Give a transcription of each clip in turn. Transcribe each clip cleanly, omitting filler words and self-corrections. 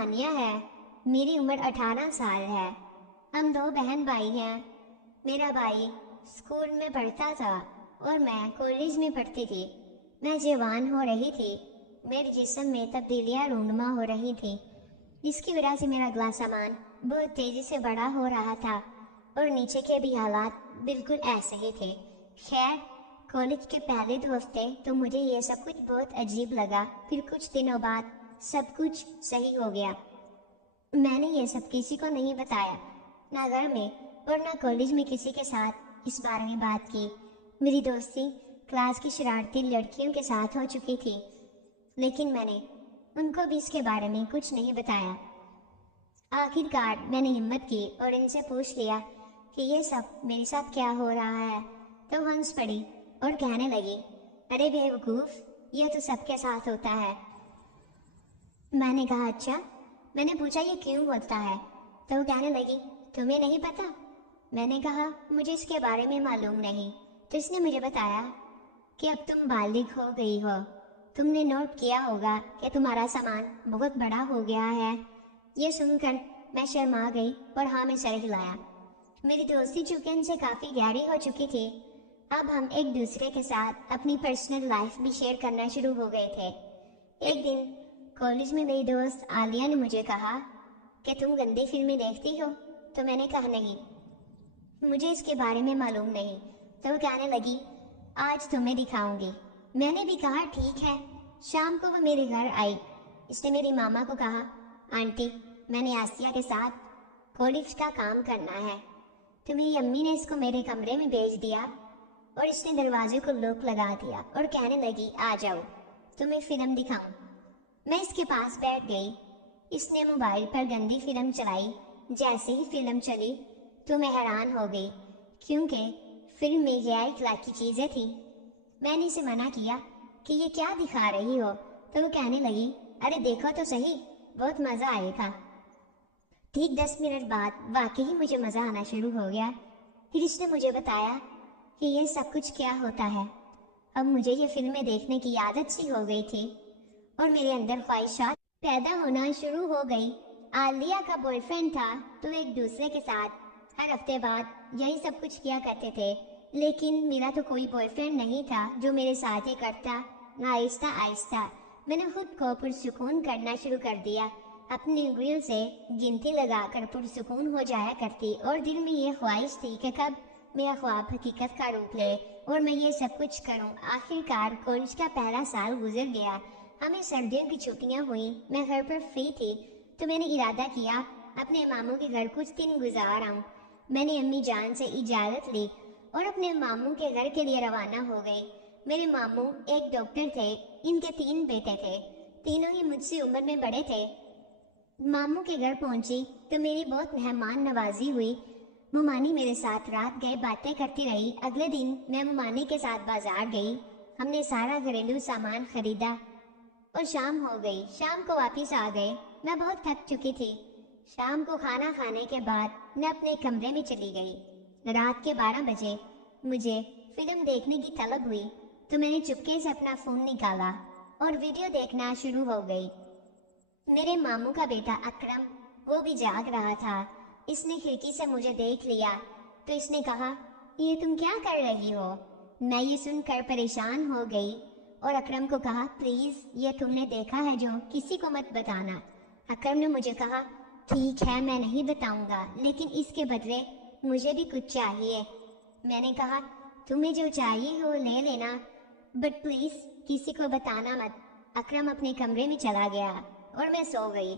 मानिया है। मेरी उम्र 18 साल है। हम 2 बहन भाई हैं। मेरा भाई स्कूल में पढ़ता था और मैं कॉलेज में पढ़ती थी। मैं जवान हो रही थी। मेरे जिस्म में तब्दीलियां रूनुमा हो रही थी। इसकी वजह से मेरा अगला सामान बहुत तेजी से बड़ा हो रहा था और नीचे के भी हालात बिल्कुल ऐसे ही थे। खैर, कॉलेज के पहले 2 हफ्ते तो मुझे ये सब कुछ बहुत अजीब लगा। फिर कुछ दिनों बाद सब कुछ सही हो गया। मैंने ये सब किसी को नहीं बताया, ना घर में और ना कॉलेज में किसी के साथ इस बारे में बात की। मेरी दोस्ती क्लास की शरारती लड़कियों के साथ हो चुकी थी, लेकिन मैंने उनको भी इसके बारे में कुछ नहीं बताया। आखिरकार मैंने हिम्मत की और इनसे पूछ लिया कि ये सब मेरे साथ क्या हो रहा है। तो हंस पड़ी और कहने लगी, अरे बेवकूफ़, यह तो सबके साथ होता है। मैंने कहा, अच्छा। मैंने पूछा, ये क्यों होता है? तो वो कहने लगी, तुम्हें नहीं पता? मैंने कहा, मुझे इसके बारे में मालूम नहीं। तो इसने मुझे बताया कि अब तुम बालिग हो गई हो। तुमने नोट किया होगा कि तुम्हारा सामान बहुत बड़ा हो गया है। ये सुनकर मैं शर्मा गई और हाँ में सर हिलाया। मेरी दोस्ती चूंकि इनसे काफ़ी गहरी हो चुकी थी, अब हम एक दूसरे के साथ अपनी पर्सनल लाइफ भी शेयर करना शुरू हो गए थे। एक दिन कॉलेज में मेरी दोस्त आलिया ने मुझे कहा कि तुम गंदी फिल्में देखती हो? तो मैंने कहा, नहीं, मुझे इसके बारे में मालूम नहीं। तो वो कहने लगी, आज तुम्हें दिखाऊंगी। मैंने भी कहा, ठीक है। शाम को वो मेरे घर आई। इसने मेरी मामा को कहा, आंटी, मैंने आसिया के साथ कॉलेज का काम करना है, तो मेरी अम्मी ने इसको मेरे कमरे में भेज दिया और इसने दरवाजे को लॉक लगा दिया और कहने लगी, आ जाओ, तुम्हें फिल्म दिखाऊं। मैं इसके पास बैठ गई। इसने मोबाइल पर गंदी फिल्म चलाई। जैसे ही फिल्म चली तो मैं हैरान हो गई, क्योंकि फिल्म में गैर इखलाकी चीज़ें थी। मैंने इसे मना किया कि ये क्या दिखा रही हो? तो वो कहने लगी, अरे देखो तो सही, बहुत मज़ा आएगा। ठीक 10 मिनट बाद वाकई मुझे मज़ा आना शुरू हो गया। फिर इसने मुझे बताया कि ये सब कुछ क्या होता है। अब मुझे ये फिल्में देखने की आदत सी हो गई थी और मेरे अंदर ख्वाहिशात पैदा होना शुरू हो गई। आलिया का बॉयफ्रेंड था, तो एक दूसरे के साथ हर हफ्ते बाद यही सब कुछ किया करते थे, लेकिन मेरा तो कोई बॉयफ्रेंड नहीं था जो मेरे साथ ये करता। आहिस्ता आहिस्ता मैंने खुद को पुरसुकून करना शुरू कर दिया। अपनी उंगलियों से गिनती लगाकर पुरसुकून हो जाया करती और दिल में ये ख्वाहिश थी कि कब मेरा ख्वाब हकीकत का रूप ले और मैं ये सब कुछ करूं। आखिरकार कॉलेज का पहला साल गुजर गया। हमें सर्दियों की छुट्टियां हुई। मैं घर पर फ्री थी, तो मैंने इरादा किया अपने मामू के घर कुछ दिन गुजार आऊं। मैंने अम्मी जान से इजाज़त ली और अपने मामू के घर के लिए रवाना हो गई। मेरे मामू एक डॉक्टर थे। इनके 3 बेटे थे। तीनों ही मुझसे उम्र में बड़े थे। मामू के घर पहुंची तो मेरी बहुत मेहमान नवाजी हुई। मुमानी मेरे साथ रात गए बातें करती रही। अगले दिन मैं मुमानी के साथ बाजार गई। हमने सारा घरेलू सामान खरीदा और शाम हो गई। शाम को वापस आ गए। मैं बहुत थक चुकी थी। शाम को खाना खाने के बाद मैं अपने कमरे में चली गई। रात के 12 बजे मुझे फिल्म देखने की तलब हुई, तो मैंने चुपके से अपना फ़ोन निकाला और वीडियो देखना शुरू हो गई। मेरे मामू का बेटा अकरम, वो भी जाग रहा था। इसने खिड़की से मुझे देख लिया तो इसने कहा, ये तुम क्या कर रही हो? मैं ये सुनकर परेशान हो गई और अकरम को कहा, प्लीज़, ये तुमने देखा है जो किसी को मत बताना। अकरम ने मुझे कहा, ठीक है, मैं नहीं बताऊंगा, लेकिन इसके बदले मुझे भी कुछ चाहिए। मैंने कहा, तुम्हें जो चाहिए हो ले लेना, बट प्लीज़ किसी को बताना मत। अकरम अपने कमरे में चला गया और मैं सो गई।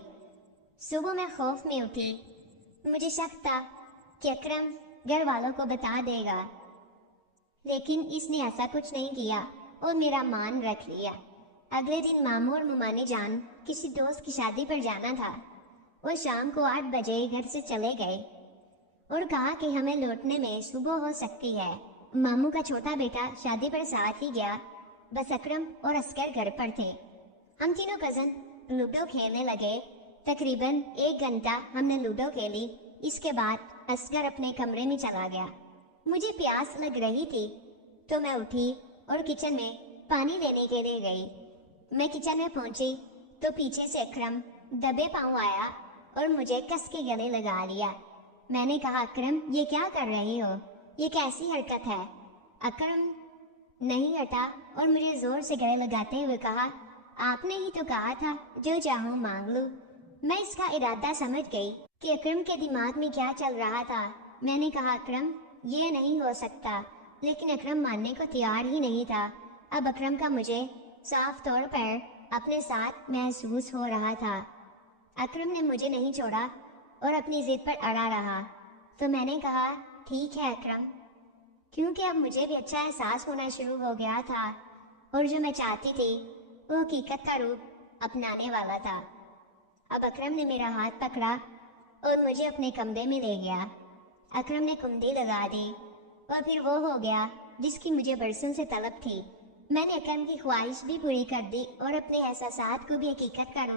सुबह मैं खौफ में उठी। मुझे शक था कि अकरम घर वालों को बता देगा, लेकिन इसने ऐसा कुछ नहीं किया और मेरा मान रख लिया। अगले दिन मामू और मुमानी जान किसी दोस्त की शादी पर जाना था। वो शाम को 8 बजे घर से चले गए और कहा कि हमें लौटने में सुबह हो सकती है। मामू का छोटा बेटा शादी पर साथ ही गया, बस अकरम और अस्कर घर पर थे। हम तीनों कज़न लूडो खेलने लगे। तकरीबन 1 घंटा हमने लूडो खेली। इसके बाद असगर अपने कमरे में चला गया। मुझे प्यास लग रही थी तो मैं उठी और किचन में पानी लेने के लिए गई। मैं किचन में पहुंची तो पीछे से अकरम दबे पांव आया और मुझे कस के गले लगा लिया। मैंने कहा, अकरम ये क्या कर रही हो, ये कैसी हरकत है? अकरम नहीं हटा और मुझे जोर से गले लगाते हुए कहा, आपने ही तो कहा था जो चाहूं मांग लूं। मैं इसका इरादा समझ गई कि अकरम के दिमाग में क्या चल रहा था। मैंने कहा, अकरम ये नहीं हो सकता, लेकिन अकरम मानने को तैयार ही नहीं था। अब अकरम का मुझे साफ तौर पर अपने साथ महसूस हो रहा था। अकरम ने मुझे नहीं छोड़ा और अपनी जिद पर अड़ा रहा। तो मैंने कहा, ठीक है अकरम, क्योंकि अब मुझे भी अच्छा एहसास होना शुरू हो गया था और जो मैं चाहती थी वो हकीकत का रूप अपनाने वाला था। अब अकरम ने मेरा हाथ पकड़ा और मुझे अपने कमरे में ले गया। अकरम ने कुंडी लगा दी और फिर वो हो गया जिसकी मुझे बरसों से तलब थी। मैंने अकरम की ख्वाहिश भी पूरी कर दी और अपने एहसासात को भी हकीकत का रूप